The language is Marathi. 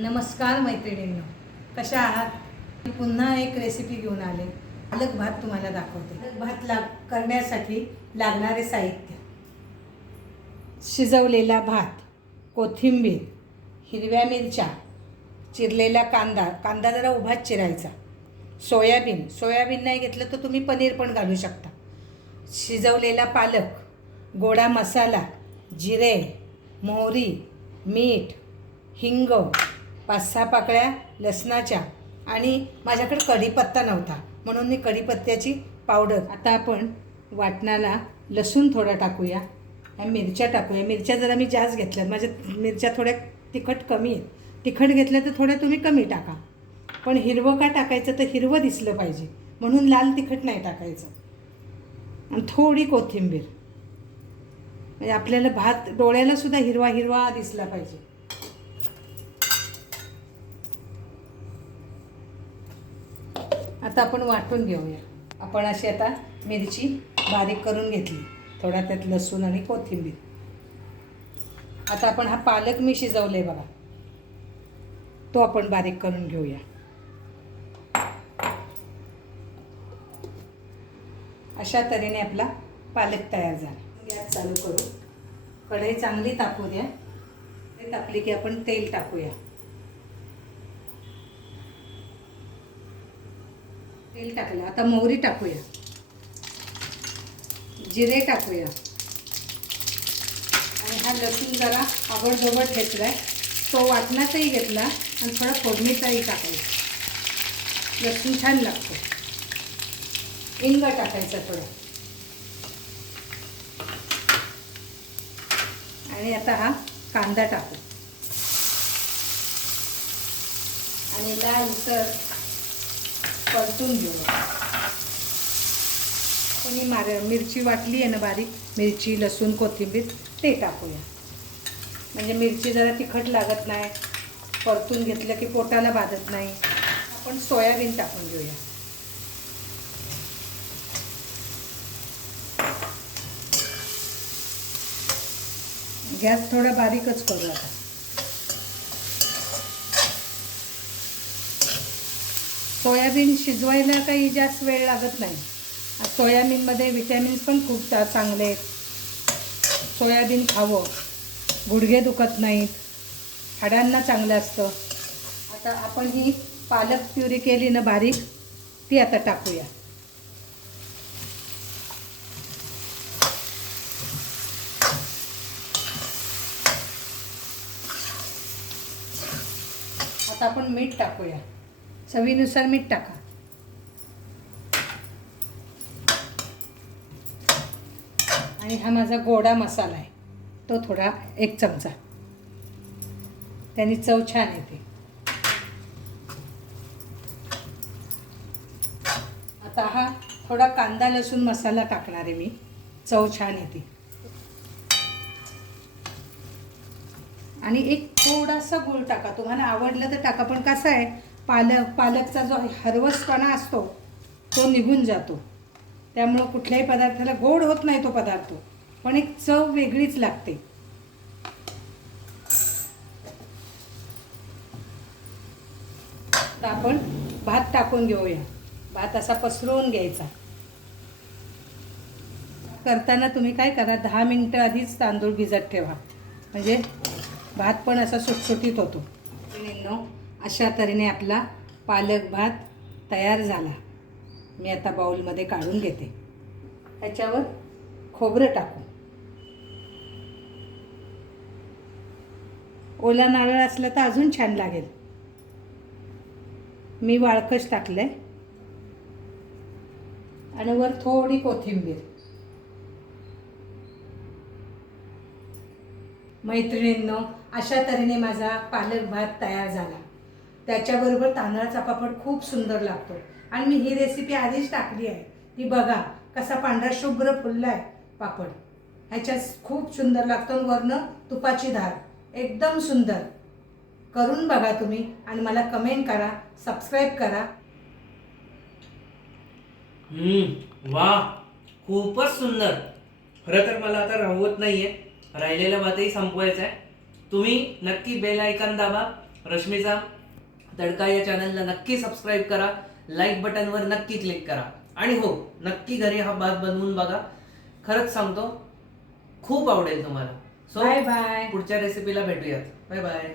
नमस्कार मैत्रिणींनो कशा आहात? मी पुन्हा एक रेसिपी घेऊन आले. पालक भात तुम्हाला दाखवते. पालक भात लाग करण्यासाठी लागणारे साहित्य. शिजवलेला भात कोथिंबीर हिरव्या मिरच्या चिरलेला कांदा. कांदा जरा उभाच चिरायचा. सोयाबीन. सोयाबीन नाही घेतलं तर तुम्ही पनीर पण घालू शकता. शिजवलेला पालक गोडा मसाला जिरे मोहरी मीठ हिंग पाच सहा पाकळ्या लसणाच्या आणि माझ्याकडे कढीपत्ता नव्हता. म्हणून मी कढीपत्त्याची पावडर आता आपण वाटणाला लसूण थोडा टाकूया. आणि मिरच्या टाकूया. मिरच्या जरा मी जास्त घेतल्या माझ्या मिरच्या थोड्या तिखट कमी आहेत. तिखट घेतल्या तर थोड्या तुम्ही कमी टाका. पण हिरवं का टाकायचं तर हिरवं दिसलं पाहिजे. म्हणून लाल तिखट नाही टाकायचं. आणि थोडी कोथिंबीर. म्हणजे आपल्याला भात डोळ्याला सुद्धा हिरवा हिरवा दिसला पाहिजे. आता आपण वाटून घेऊया. आपण अशी आता मिरची बारीक करून घेतली. थोडा त्यात लसूण आणि कोथिंबीर. आता आपण हा पालक मी शिजवले बघा. तो आपण बारीक करून घेऊया. अशा तऱ्हेने आपला पालक तयार झाला. गॅस चालू करू. कढई चांगली तापू द्या. ते तापली की आपण तेल टाकूया. तेल टाकलं. आता मोहरी टाकूया. जिरे टाकूया. आणि हा लसूण जरा आवडजवड आहे तो वाटणाचाही घेतला आणि थोडा फोडणीचाही टाकायचा लसूण छान लागतो. हिंग टाकायचा थोडं. आणि आता हा कांदा टाकू. आणि लालसर परतून घेऊ. कोणी मार मिरची वाटली आहे ना बारीक? मिरची लसूण कोथिंबीर ते टाकूया. म्हणजे मिरची जरा तिखट लागत नाही. परतून घेतलं की पोटाला बाधत नाही. आपण सोयाबीन टाकून घेऊया. गॅस थोडा बारीकच करू आता. सोयाबीन शिजवायला काही जास्त वेळ लागत नाही. सोयाबीनमध्ये विटॅमिन्स पण खूप चांगले आहेत. सोयाबीन खावं. गुडघे दुखत नाहीत. हाडांना चांगलं असतं. आता आपण ही पालक प्युरी केली ना बारीक ती आता टाकूया. आता आपण मीठ टाकूया. चवीनुसार मीठ टाका. आणि हा माझा गोडा मसाला आहे. तो थोडा एक चमचा. त्याने चव छान येते. आता हा थोडा कांदा लसूण मसाला टाकणार आहे मी. चव छान येते. आणि एक थोडासा गुळ टाका. तुम्हाला आवडलं तर टाका पण कसं आहे? पालक पालकचा जो हरवसपणा असतो तो निघून जातो. त्यामुळं कुठल्याही पदार्थाला गोड होत नाही तो पदार्थ पण एक चव वेगळीच लागते. तर आपण भात टाकून घेऊया. भात असा पसरवून घ्यायचा. करताना तुम्ही काय करा दहा मिनटं आधीच तांदूळ भिजत ठेवा. म्हणजे भात पण असा सुटसुटीत होतो. मैत्रिणींनो, अशा तऱ्हेने आपला पालक भात तयार झाला. मी आता बाऊलमध्ये काढून घेते. त्याच्यावर खोबरं टाकू. ओला नारळ असला तर अजून छान लागेल. मी वाळकच आहे आणि वर थोडी कोथिंबीर. मैत्रिणींनो अशा तऱ्हेने माझा पालक भात तयार झाला. त्याच्याबरोबर तांदळाचा पापड खूप सुंदर लागतो. आणि मी ही रेसिपी आधीच टाकली आहे. ती बघा कसा पांढरा शुभ्र फुलला आहे पापड. ह्याच्यात खूप सुंदर लागतो आणि वरनं तुपाची धार. एकदम सुंदर. करून बघा तुम्ही आणि मला कमेंट करा सबस्क्राईब करा. वा खूपच सुंदर. खरं तर मला आता राहवत नाहीये. राहिलेला भातही संपवायचा आहे तुम्ही नक्की बेल आयकॉन दाबा. रश्मीचा तडका या चॅनलला नक्की सबस्क्राईब करा. लाईक बटनवर नक्की क्लिक करा. आणि हो नक्की घरी हा भात बनवून बघा. खरंच सांगतो खूप आवडेल तुम्हाला. सो बाय बाय पुढच्या रेसिपीला भेटूयात. Bye bye